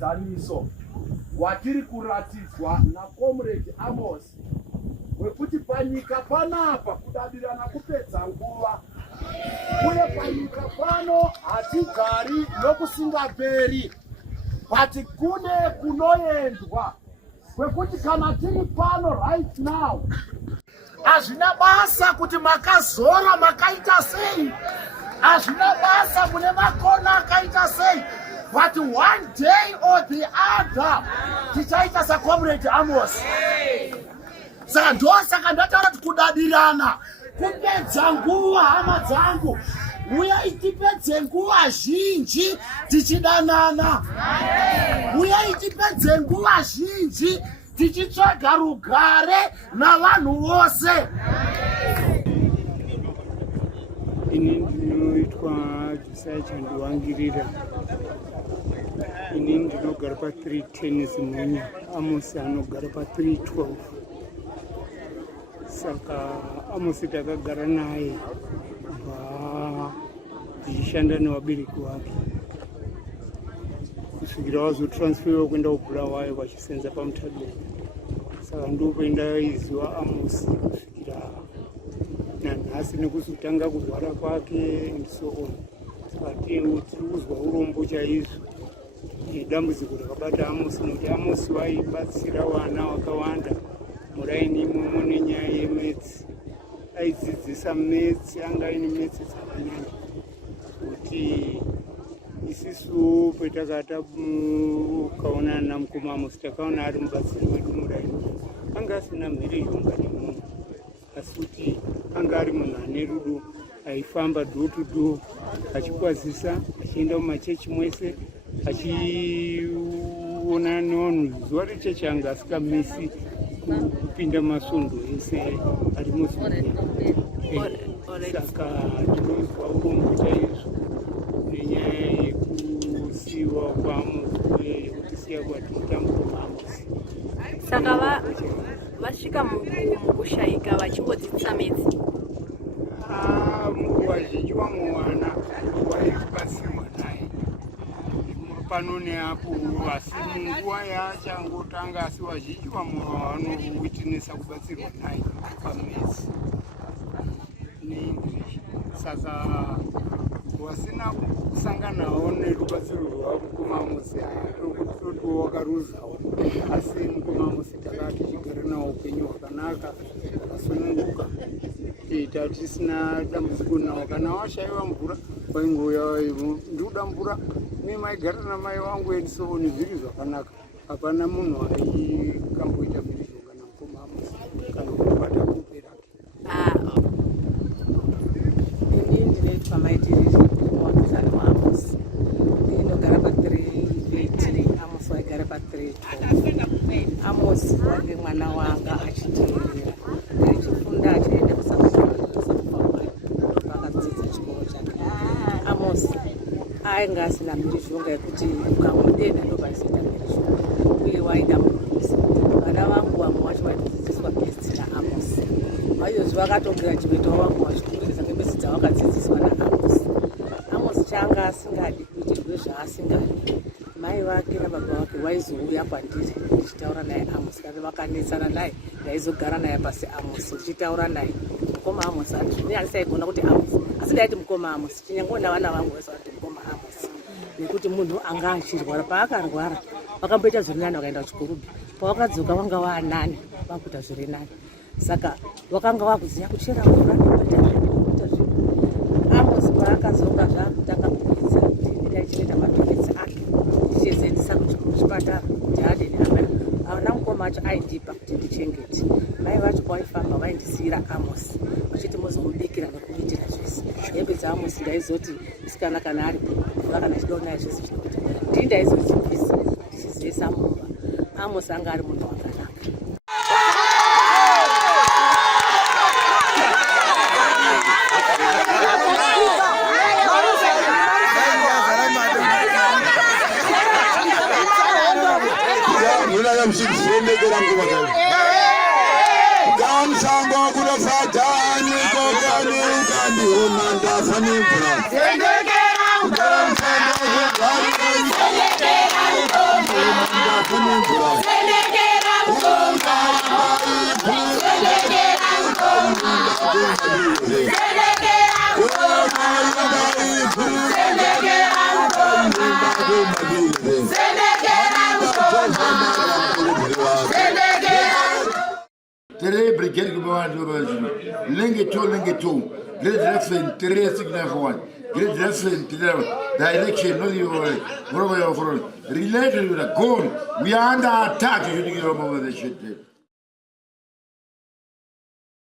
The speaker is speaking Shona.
muenzaniso watiri kuratidzwa naComrade Amos wekuti panyika panapa kudavirana kupedza nguva, uye panyika pano hatigari nokusingaperi, but kune kunoendwa kwekuti kana tiri pano right now hazvina basa kuti makazora makaita sei, hazvina basa mune makona akaita sei, but one day or the other tichaita saComrade Amos. Saka ndosaka ndataura kuti kudadirana kupedza nguva. Hama dzangu, uyai tipedze nguva zhinji tichidanana, uyai tipedze nguva zhinji tichitsvaga rugare navanhu vose. Ini ndinoitwa Josiah Chandiwangirira. Ini ndinogara pa310 Zimunya. Amos anogara pa312. Saka Amos takagara naye tichishanda nevabereki vake kusvikira vazotransferiwa kuenda kuBulawayo vachisenza paMutadweni. Saka ndopendaiziva Amos kusvikira nanhasi nekuzotanga kurwara kwake ndisoko. Saka tiri kuzwa urombo chaizvo dambudziko rakabata Amos, nokuti Amos vaibatsira vana vakawanda muraini imomo nenyaya yemetsi. Aidzidzisa metsi, anga aine metsi dzakanyanya, kuti isisu petakata kaona namukoma Amos takaona ari mubatsiri wedu muraini. Anga asina mhirizhonga nemunhu, asi kuti anga ari munhu ane rudo, aifamba door to door achikwazisa, achienda mumachechi mwese, achiona nevanhu zuva rechechi anga asikamisi kupinda masvondo ese ari muZimbabwe. Saka tinozwa urombo chaizvo nenyaya yekusiyiwa kwaAmos uye yekutisiya kwatinotambura Amos. Saka vasvika mukushayika vachingodzidzisa metsi. Vazhinji vamwe vana vaibatsirwa naye pano neapo, asi munguva yaachangotanga, asi vazhinji vamwe vanowitinesa kubatsirwa naye pametsi neEnglish. Saka vasina kusanganawo nerubatsiro rwamukoma Amos toti wakaruzawo, asi mukoma Amos takati tichigara nawo upenyu hwakanaka hwakasununguka, tatisina dambudziko nawo. Kana washayiwa mvura waingouya ndikuda mvura, maigara namai vangu ediso nezviri zvakanaka. Hapana munhu aikamboita mhirizhonga namukoma Amos kana kubata kupe rake. Ini ndinoitwa Maitiriri Wakizani waAmos. Ndinogara pa318, Amos waigara pa312. Amos wange mwana wanga achiteerera, ndichifunda achienda kuSamupawayo ndopakadzidza chikoro chake. Amos ainga asina mhirizhonga yekuti ukamudenda ndopaizoita mhirizhonga, uye waida muruzi. Vana vangu vamwe vacho vaidzidziswa best naAmos, vaizvozvi vakatogirajuweta vangu vachikuridza ngebesi dzavakadzidziswa naAmos. Amos chaanga asingadi kuitirwe zvaasingadi, mai vake nababa vake vaizouya kwandiri ndichitaura naye Amos. Kana vakanetsana naye ndaizogara naye pasi Amos ndichitaura naye. Mukoma Amos handisaigona kuti Amos, asi ndaiti mukoma Amos. Chinyangona vana vangu vose vati mukoma Amos, nekuti munhu anga achirwara. Paakarwara vakamboita zviri nani, vakaenda kuchikorubhi. Pavakadzoka vanga vaanani, vakuita zviri nani. Saka vakanga vakuziva kuchera mvura nekuita zvinhu. Amos paakazonga zvaakutanga kukwidza, ndaichienda mapiritsi ake ndichizoendesa kuchipatara kuti adini ana mukoma acho aidipa kuti ndichengete. Mai vacho pavaifamba vaindisiyira Amos vachiti muzomubikira nekuitira zvese. Hembe dzaAmos ndaizoti musikana kana ari mvura kana achida naye zvese zvinokuti ndii ndaizozibvisa ndichizoisa mumba. Amos anga ari munhu wakanaka. Kamsango kulafadani kokani ukani umanda fanibra. Kamsango kulafadani kokani Tere brigade ko bawa do lenge to grade refen tere signal for one grade refen direction no you related with a goal we are under attack you think you know the shit